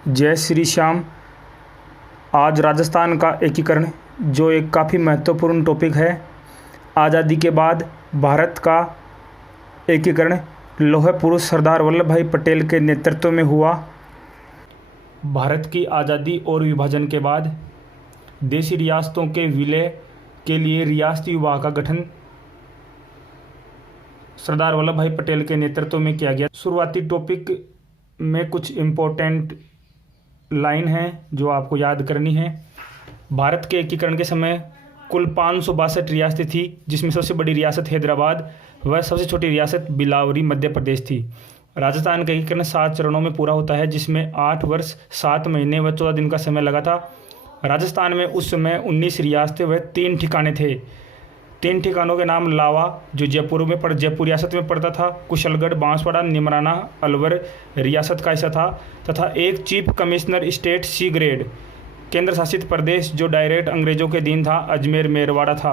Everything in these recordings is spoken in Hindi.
जय श्री श्याम। आज राजस्थान का एकीकरण, जो एक काफ़ी महत्वपूर्ण टॉपिक है। आज़ादी के बाद भारत का एकीकरण लौह पुरुष सरदार वल्लभ भाई पटेल के नेतृत्व में हुआ। भारत की आज़ादी और विभाजन के बाद देशी रियासतों के विलय के लिए रियासती विभाग का गठन सरदार वल्लभ भाई पटेल के नेतृत्व में किया गया। शुरुआती टॉपिक में कुछ इम्पोर्टेंट लाइन है जो आपको याद करनी है। भारत के एकीकरण के समय कुल 562 रियासतें थी, जिसमें सबसे बड़ी रियासत हैदराबाद व सबसे छोटी रियासत बिलावरी मध्य प्रदेश थी। राजस्थान का एकीकरण 7 चरणों में पूरा होता है, जिसमें 8 वर्ष 7 महीने व 14 दिन का समय लगा था। राजस्थान में उस समय 19 रियासतें व 3 ठिकाने थे। 3 ठिकानों के नाम लावा, जो जयपुर रियासत में पड़ता था, कुशलगढ़, बांसवाड़ा, निमराना अलवर रियासत का हिस्सा था, तथा एक chief commissioner state C grade केंद्र शासित प्रदेश जो डायरेक्ट अंग्रेजों के अधीन था, अजमेर मेरवाड़ा था।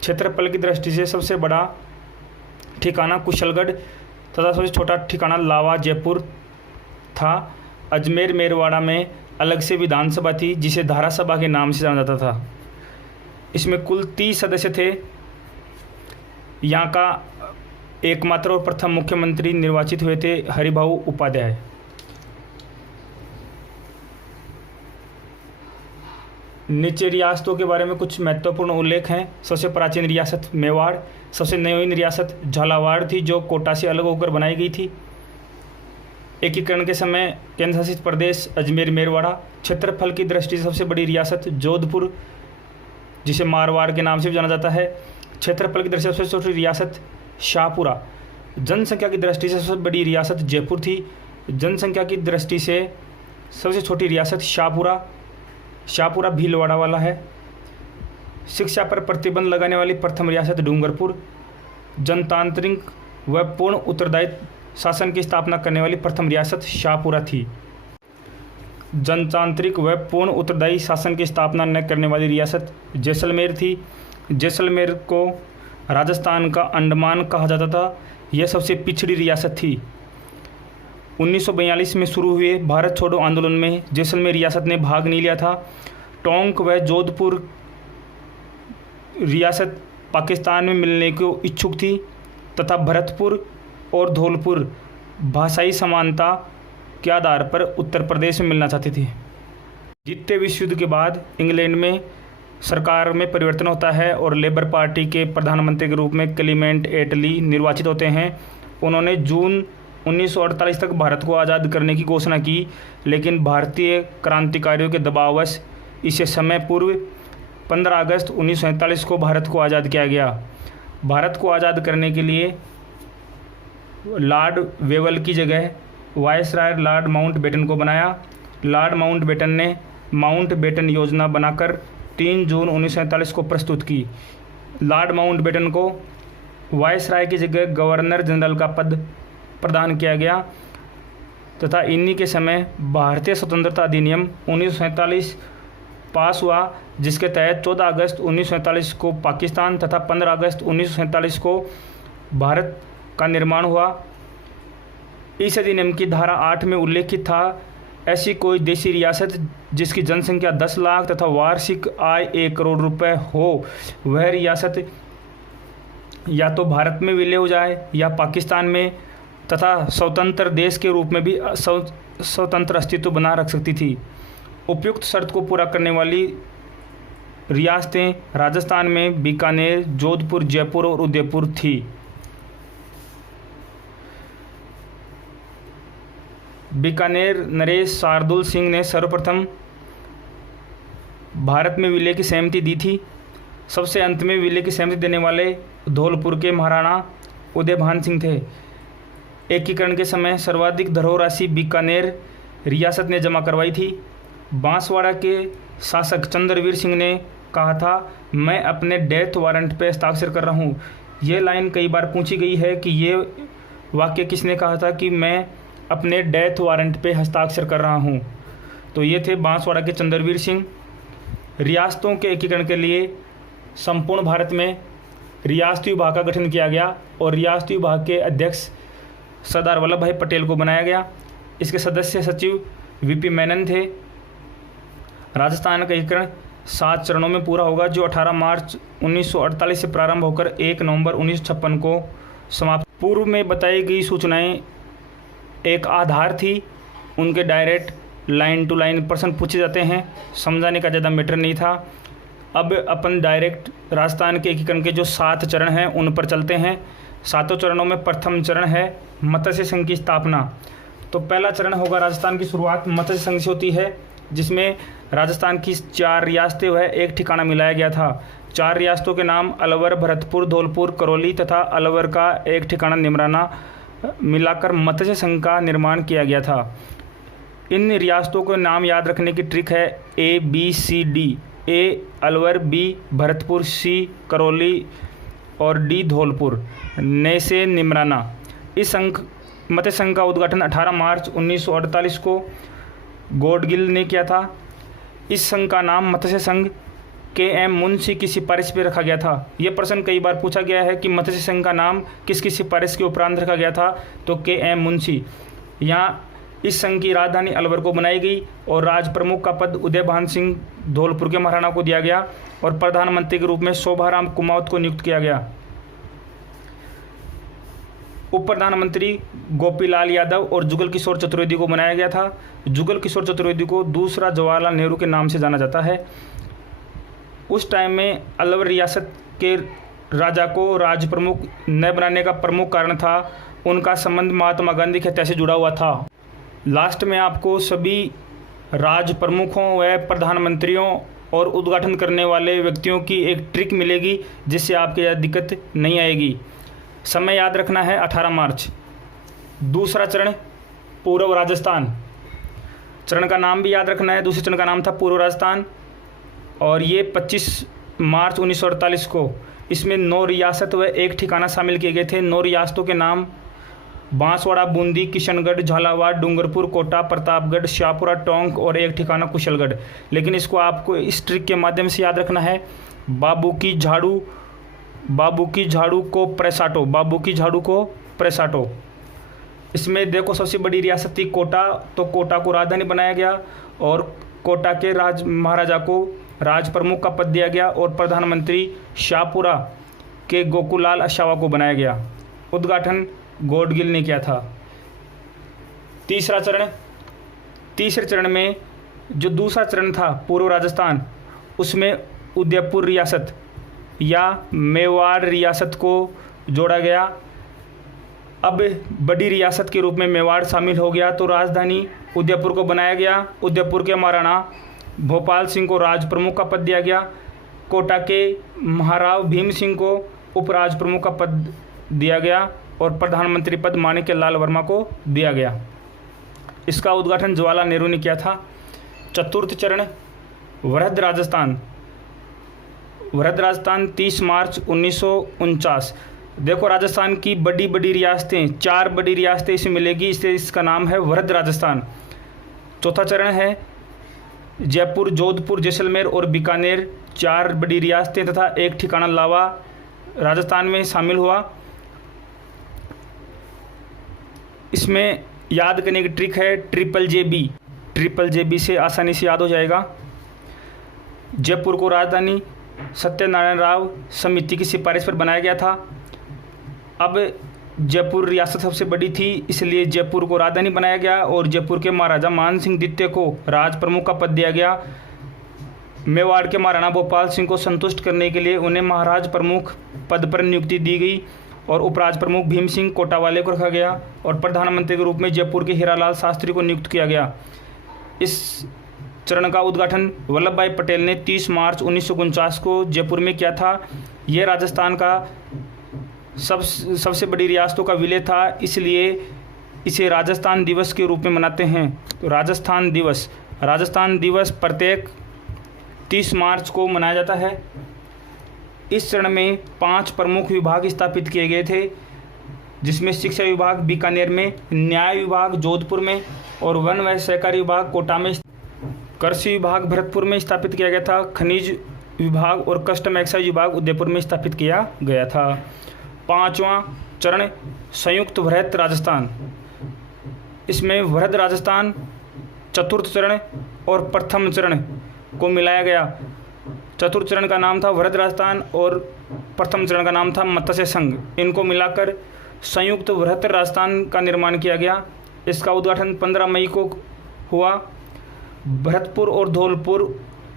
क्षेत्रफल की दृष्टि से सबसे बड़ा ठिकाना कुशलगढ़ तथा सबसे छोटा ठिकाना लावा जयपुर था। अजमेर मेरवाड़ा में अलग से विधानसभा थी, जिसे धारा सभा के नाम से जाना जाता था। इसमें कुल 30 सदस्य थे। यहाँ का एकमात्र और प्रथम मुख्यमंत्री निर्वाचित हुए थे हरिभाऊ उपाध्याय। नीचे रियासतों के बारे में कुछ महत्वपूर्ण उल्लेख हैं। सबसे प्राचीन रियासत मेवाड़, सबसे नवीन रियासत झालावाड़ थी, जो कोटा से अलग होकर बनाई गई थी। एकीकरण के समय केंद्र शासित प्रदेश अजमेर मेरवाड़ा। क्षेत्रफल की दृष्टि से सबसे बड़ी रियासत जोधपुर, जिसे मारवाड़ के नाम से भी जाना जाता है। क्षेत्रफल की दृष्टि से सबसे छोटी रियासत शाहपुरा। जनसंख्या की दृष्टि से सबसे बड़ी रियासत जयपुर थी। जनसंख्या की दृष्टि से सबसे छोटी रियासत शाहपुरा भीलवाड़ा वाला है। शिक्षा पर प्रतिबंध लगाने वाली प्रथम रियासत डूंगरपुर। जनतांत्रिक व पूर्ण उत्तरदायित्व शासन की स्थापना करने वाली प्रथम रियासत शाहपुरा थी। जनतांत्रिक व पूर्ण उत्तरदायी शासन की स्थापना न करने वाली रियासत जैसलमेर थी। जैसलमेर को राजस्थान का अंडमान कहा जाता था। यह सबसे पिछड़ी रियासत थी। 1942 में शुरू हुए भारत छोड़ो आंदोलन में जैसलमेर रियासत ने भाग नहीं लिया था। टोंक व जोधपुर रियासत पाकिस्तान में मिलने को इच्छुक थी, तथा भरतपुर और धौलपुर भाषाई समानता के आधार पर उत्तर प्रदेश में मिलना चाहती थी। द्वितीय विश्व युद्ध के बाद इंग्लैंड में सरकार में परिवर्तन होता है और लेबर पार्टी के प्रधानमंत्री के रूप में क्लीमेंट एटली निर्वाचित होते हैं। उन्होंने जून 1948 तक भारत को आज़ाद करने की घोषणा की, लेकिन भारतीय क्रांतिकारियों के दबाववश इसे समय पूर्व 15 अगस्त 1947 को भारत को आज़ाद किया गया। भारत को आज़ाद करने के लिए लॉर्ड वेवल की जगह वायसराय लॉर्ड माउंटबेटन को बनाया। लॉर्ड माउंटबेटन ने माउंटबेटन योजना बनाकर 3 जून 1947 को प्रस्तुत की। लॉर्ड माउंटबेटन को वायसराय की जगह गवर्नर जनरल का पद प्रदान किया गया, तथा इन्हीं के समय भारतीय स्वतंत्रता अधिनियम 1947 पास हुआ, जिसके तहत 14 अगस्त 1947 को पाकिस्तान तथा 15 अगस्त 1947 को भारत का निर्माण हुआ। इस अधिनियम की धारा 8 में उल्लेखित था, ऐसी कोई देशी रियासत जिसकी जनसंख्या 10 लाख तथा वार्षिक आय 1 करोड़ रुपए हो, वह रियासत या तो भारत में विलय हो जाए या पाकिस्तान में, तथा स्वतंत्र देश के रूप में भी स्वतंत्र अस्तित्व बना रख सकती थी। उपयुक्त शर्त को पूरा करने वाली रियासतें राजस्थान में बीकानेर, जोधपुर, जयपुर और उदयपुर थी। बीकानेर नरेश शार्दुल सिंह ने सर्वप्रथम भारत में विलय की सहमति दी थी। सबसे अंत में विलय की सहमति देने वाले धौलपुर के महाराणा उदयभान सिंह थे। एकीकरण के समय सर्वाधिक धरोहर राशि बीकानेर रियासत ने जमा करवाई थी। बांसवाड़ा के शासक चंद्रवीर सिंह ने कहा था, मैं अपने डेथ वारंट पर हस्ताक्षर कर रहा हूँ। यह लाइन कई बार पूछी गई है कि ये वाक्य किसने कहा था कि मैं अपने डेथ वारंट पे हस्ताक्षर कर रहा हूँ। तो ये थे बांसवाड़ा के चंद्रवीर सिंह। रियासतों के एकीकरण के लिए संपूर्ण भारत में रियासती विभाग का गठन किया गया और रियासती विभाग के अध्यक्ष सरदार वल्लभ भाई पटेल को बनाया गया। इसके सदस्य सचिव वीपी मेनन थे। राजस्थान का एकीकरण 7 चरणों में पूरा होगा, जो 18 मार्च 1948 से प्रारंभ होकर 1 नवंबर 1956 को समाप्त। पूर्व में बताई गई सूचनाएं एक आधार थी, उनके डायरेक्ट लाइन टू लाइन प्रश्न पूछे जाते हैं, समझाने का ज़्यादा मैटर नहीं था। अब अपन डायरेक्ट राजस्थान के एकीकरण के जो 7 चरण हैं उन पर चलते हैं। 7 चरणों में प्रथम चरण है मत्स्य संघ की स्थापना। तो पहला चरण होगा, राजस्थान की शुरुआत मत्स्य संघ से होती है, जिसमें राजस्थान की 4 रियासतें वह एक ठिकाना मिलाया गया था। 4 रियासतों के नाम अलवर, भरतपुर, धौलपुर, करौली तथा अलवर का एक ठिकाना निमराना मिलाकर मत्स्य संघ का निर्माण किया गया था। इन रियासतों को नाम याद रखने की ट्रिक है ABCD। ए अलवर, बी भरतपुर, सी करौली और डी धौलपुर, ने से निमराना। इस मत्स्य संघ का उद्घाटन 18 मार्च 1948 को गॉडगिल ने किया था। इस संघ का नाम मत्स्य संघ KM मुंशी की सिफारिश पर रखा गया था। यह प्रश्न कई बार पूछा गया है कि मत्स्य संघ का नाम किसकी सिफारिश के उपरांत रखा गया था, तो KM मुंशी। यहाँ इस संघ की राजधानी अलवर को बनाई गई और राज प्रमुख का पद उदयभान सिंह धौलपुर के महाराणा को दिया गया और प्रधानमंत्री के रूप में शोभाराम कुमावत को नियुक्त किया गया। उप प्रधानमंत्री गोपीलाल यादव और जुगल किशोर चतुर्वेदी को बनाया गया था। जुगल किशोर चतुर्वेदी को दूसरा जवाहरलाल नेहरू के नाम से जाना जाता है। उस टाइम में अलवर रियासत के राजा को राज प्रमुख न बनाने का प्रमुख कारण था उनका संबंध महात्मा गांधी के हत्या से जुड़ा हुआ था। लास्ट में आपको सभी राज प्रमुखों व प्रधानमंत्रियों और उद्घाटन करने वाले व्यक्तियों की एक ट्रिक मिलेगी, जिससे आपके ज़्यादा दिक्कत नहीं आएगी। समय याद रखना है 18 मार्च। दूसरा चरण पूर्व राजस्थान, चरण का नाम भी याद रखना है। दूसरे चरण का नाम था पूर्व राजस्थान और ये 25 मार्च 1948 को, इसमें 9 रियासत व एक ठिकाना शामिल किए गए थे। 9 रियासतों के नाम बांसवाड़ा, बूंदी, किशनगढ़, झालावाड़, डूंगरपुर, कोटा, प्रतापगढ़, शाहपुरा, टोंक और एक ठिकाना कुशलगढ़। लेकिन इसको आपको इस ट्रिक के माध्यम से याद रखना है। बाबू की झाड़ू को प्रेसाटो, बाबू की झाड़ू को प्रेसाटो। इसमें देखो सबसे बड़ी रियासत थी कोटा, तो कोटा को राजधानी बनाया गया और कोटा के महाराजा को राज प्रमुख का पद दिया गया और प्रधानमंत्री शाहपुरा के गोकुलाल अशावा को बनाया गया। उद्घाटन गॉडगिल ने किया था। तीसरा चरण, तीसरे चरण में जो दूसरा चरण था पूर्व राजस्थान, उसमें उदयपुर रियासत या मेवाड़ रियासत को जोड़ा गया। अब बड़ी रियासत के रूप में मेवाड़ शामिल हो गया, तो राजधानी उदयपुर को बनाया गया। उदयपुर के महाराणा भोपाल सिंह को राज प्रमुख का पद दिया गया। कोटा के महाराव भीम सिंह को उपराज प्रमुख का पद दिया गया और प्रधानमंत्री पद माणिक्य लाल वर्मा को दिया गया। इसका उद्घाटन जवाहरलाल नेहरू ने किया था। चतुर्थ चरण वृहद राजस्थान, वृहद राजस्थान 30 मार्च 1949। देखो राजस्थान की बड़ी बड़ी रियासतें, 4 बड़ी रियासतें इसमें मिलेगी, इसलिए इसका नाम है वृहद राजस्थान। चौथा चरण है जयपुर, जोधपुर, जैसलमेर और बीकानेर, 4 बड़ी रियासतें तथा एक ठिकाना लावा राजस्थान में शामिल हुआ। इसमें याद करने की ट्रिक है ट्रिपल JB से आसानी से याद हो जाएगा। जयपुर को राजधानी सत्यनारायण राव समिति की सिफारिश पर बनाया गया था। अब जयपुर रियासत सबसे बड़ी थी, इसलिए जयपुर को राजधानी बनाया गया और जयपुर के महाराजा मान सिंह द्वितीय को राज प्रमुख का पद दिया गया। मेवाड़ के महाराणा भोपाल सिंह को संतुष्ट करने के लिए उन्हें महाराज प्रमुख पद पर नियुक्ति दी गई और उपराज प्रमुख भीम सिंह कोटावाले को रखा गया और प्रधानमंत्री के रूप में जयपुर के हीरालाल शास्त्री को नियुक्त किया गया। इस चरण का उद्घाटन वल्लभ भाई पटेल ने 30 मार्च 1949 को जयपुर में किया था। यह राजस्थान का सबसे बड़ी रियासतों का विलय था, इसलिए इसे राजस्थान दिवस के रूप में मनाते हैं। तो राजस्थान दिवस प्रत्येक 30 मार्च को मनाया जाता है। इस चरण में 5 प्रमुख विभाग स्थापित किए गए थे, जिसमें शिक्षा विभाग बीकानेर में, न्याय विभाग जोधपुर में और वन व सहकारी विभाग कोटा में, कृषि विभाग भरतपुर में स्थापित किया गया था। खनिज विभाग और कस्टम एक्साइज विभाग उदयपुर में स्थापित किया गया था। 5वां चरण संयुक्त वृहद राजस्थान, इसमें वृहद राजस्थान चतुर्थ चरण और प्रथम चरण को मिलाया गया। चतुर्थ चरण का नाम था वृहद राजस्थान और प्रथम चरण का नाम था मत्स्य संघ। इनको मिलाकर संयुक्त वृहद राजस्थान का निर्माण किया गया। इसका उद्घाटन 15 मई को हुआ। भरतपुर और धौलपुर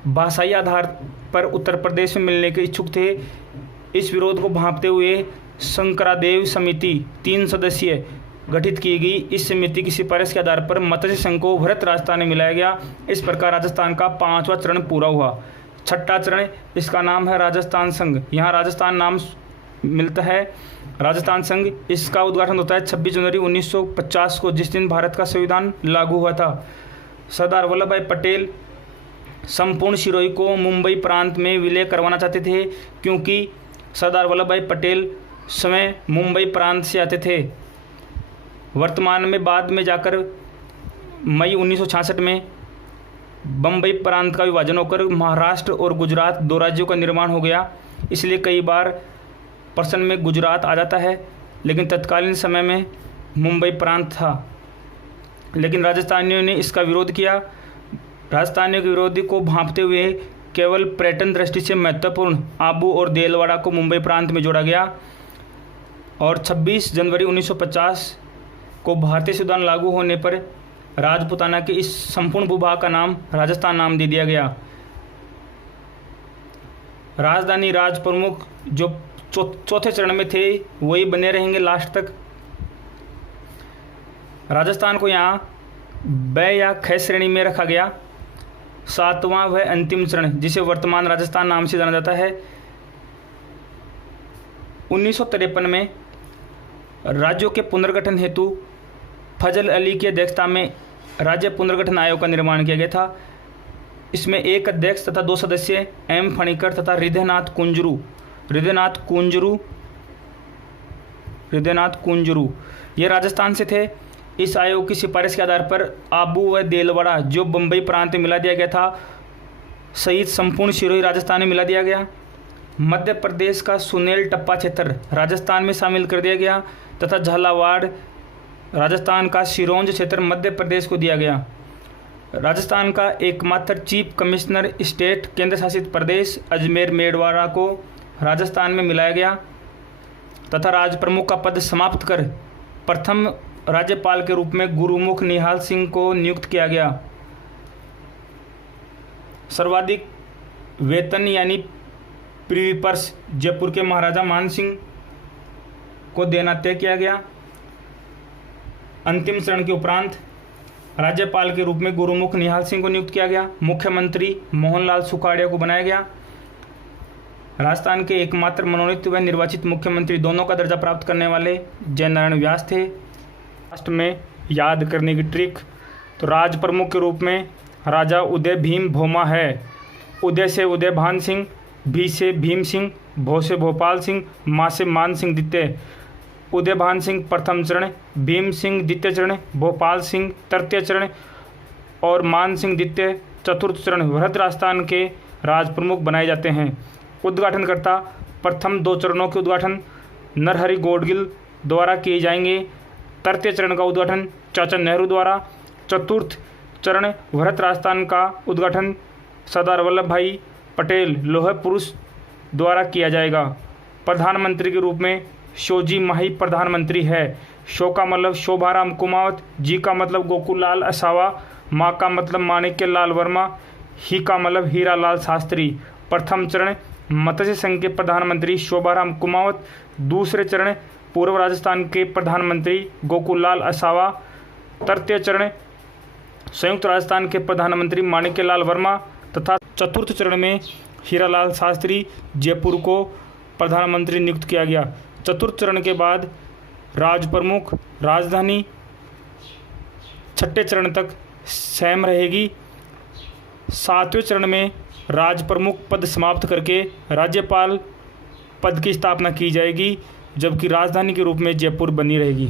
भाषाई आधार पर उत्तर प्रदेश में मिलने के इच्छुक थे। इस विरोध को भांपते हुए शंकरादेव समिति 3 सदस्यीय गठित की गई। इस समिति की सिफारिश के आधार पर मत्स्य संघ को वृहद राजस्थान में मिलाया गया। इस प्रकार राजस्थान का 5वां चरण पूरा हुआ। छठा चरण, इसका नाम है राजस्थान संघ। यहाँ राजस्थान नाम मिलता है राजस्थान संघ। इसका उद्घाटन होता है 26 जनवरी 1950 को, जिस दिन भारत का संविधान लागू हुआ था। सरदार वल्लभ भाई पटेल संपूर्ण सिरोही को मुंबई प्रांत में विलय करवाना चाहते थे, क्योंकि सरदार वल्लभ भाई पटेल स्वयं मुंबई प्रांत से आते थे। वर्तमान में बाद में जाकर मई 1966 में बम्बई प्रांत का विभाजन होकर महाराष्ट्र और गुजरात 2 राज्यों का निर्माण हो गया। इसलिए कई बार प्रश्न में गुजरात आ जाता है, लेकिन तत्कालीन समय में मुंबई प्रांत था। लेकिन राजस्थानियों ने इसका विरोध किया। राजस्थानियों के विरोध को भांपते हुए केवल पर्यटन दृष्टि से महत्वपूर्ण आबू और देलवाड़ा को मुंबई प्रांत में जोड़ा गया और 26 जनवरी 1950 को भारतीय संविधान लागू होने पर राजपूताना के इस संपूर्ण भूभाग का नाम राजस्थान नाम दे दिया गया। राजधानी राज प्रमुख जो चौथे चरण में थे वही बने रहेंगे लास्ट तक। राजस्थान को यहाँ ब या ख श्रेणी में रखा गया। 7वां वह अंतिम चरण, जिसे वर्तमान राजस्थान नाम से जाना जाता है। 1953 में राज्यों के पुनर्गठन हेतु फजल अली की अध्यक्षता में राज्य पुनर्गठन आयोग का निर्माण किया गया था। इसमें एक अध्यक्ष तथा 2 सदस्य एम फणिकर तथा हृदयनाथ कुंजरू ये राजस्थान से थे। इस आयोग की सिफारिश के आधार पर आबू व देलवाड़ा जो बम्बई प्रांत में मिला दिया गया था सहित संपूर्ण सिरोही राजस्थान में मिला दिया गया। मध्य प्रदेश का सुनेल टप्पा क्षेत्र राजस्थान में शामिल कर दिया गया तथा झालावाड़ राजस्थान का सिरोंज क्षेत्र मध्य प्रदेश को दिया गया। राजस्थान का एकमात्र चीफ कमिश्नर स्टेट केंद्र शासित प्रदेश अजमेर मेड़वाड़ा को राजस्थान में मिलाया गया तथा राज प्रमुख का पद समाप्त कर प्रथम राज्यपाल के रूप में गुरुमुख निहाल सिंह को नियुक्त किया गया। सर्वाधिक वेतन यानी प्रिवी पर्स जयपुर के महाराजा मान सिंह को देना तय किया गया। अंतिम चरण के उपरांत राज्यपाल के रूप में गुरुमुख निहाल सिंह को नियुक्त किया गया। मुख्यमंत्री मोहनलाल सुखाड़िया को बनाया गया। राजस्थान के एकमात्र मनोनीत व निर्वाचित मुख्यमंत्री दोनों का दर्जा प्राप्त करने वाले जयनारायण व्यास थे। लास्ट में याद करने की ट्रिक, तो राज प्रमुख के रूप में राजा उदय भीम भोमा है। उदय से उदय भान सिंह, भी से भीम सिंह, भो से भोपाल सिंह, माँ से मान सिंह द्वितीय। उदय भान सिंह प्रथम चरण, भीम सिंह द्वितीय चरण, भोपाल सिंह तृतीय चरण और मान सिंह द्वितीय चतुर्थ चरण वृहद राजस्थान के राज प्रमुख बनाए जाते हैं। उद्घाटनकर्ता प्रथम 2 चरणों के उद्घाटन नरहरि गौडगिल द्वारा किए जाएंगे। तृतीय चरण का उद्घाटन चाचा नेहरू द्वारा। चतुर्थ चरण वृहद राजस्थान का उद्घाटन सरदार वल्लभ भाई पटेल लौह पुरुष द्वारा किया जाएगा। प्रधानमंत्री के रूप में शोजी माही प्रधानमंत्री है। शो का मतलब शोभाराम कुमावत, जी का मतलब गोकुल लाल असावा, माँ का मतलब माणिक्य लाल वर्मा, ही का मतलब हीरा लाल शास्त्री। प्रथम चरण मत्स्य संघ के प्रधानमंत्री शोभाराम कुमावत। दूसरे चरण पूर्व राजस्थान के प्रधानमंत्री गोकुल लाल असावा। तृतीय चरण संयुक्त राजस्थान के प्रधानमंत्री माणिक्य लाल वर्मा तथा चतुर्थ चरण में हीरालाल शास्त्री जयपुर को प्रधानमंत्री नियुक्त किया गया। चतुर्थ चरण के बाद राज प्रमुख राजधानी छठे चरण तक सेम रहेगी। 7वें चरण में राज प्रमुख पद समाप्त करके राज्यपाल पद की स्थापना की जाएगी, जबकि राजधानी के रूप में जयपुर बनी रहेगी।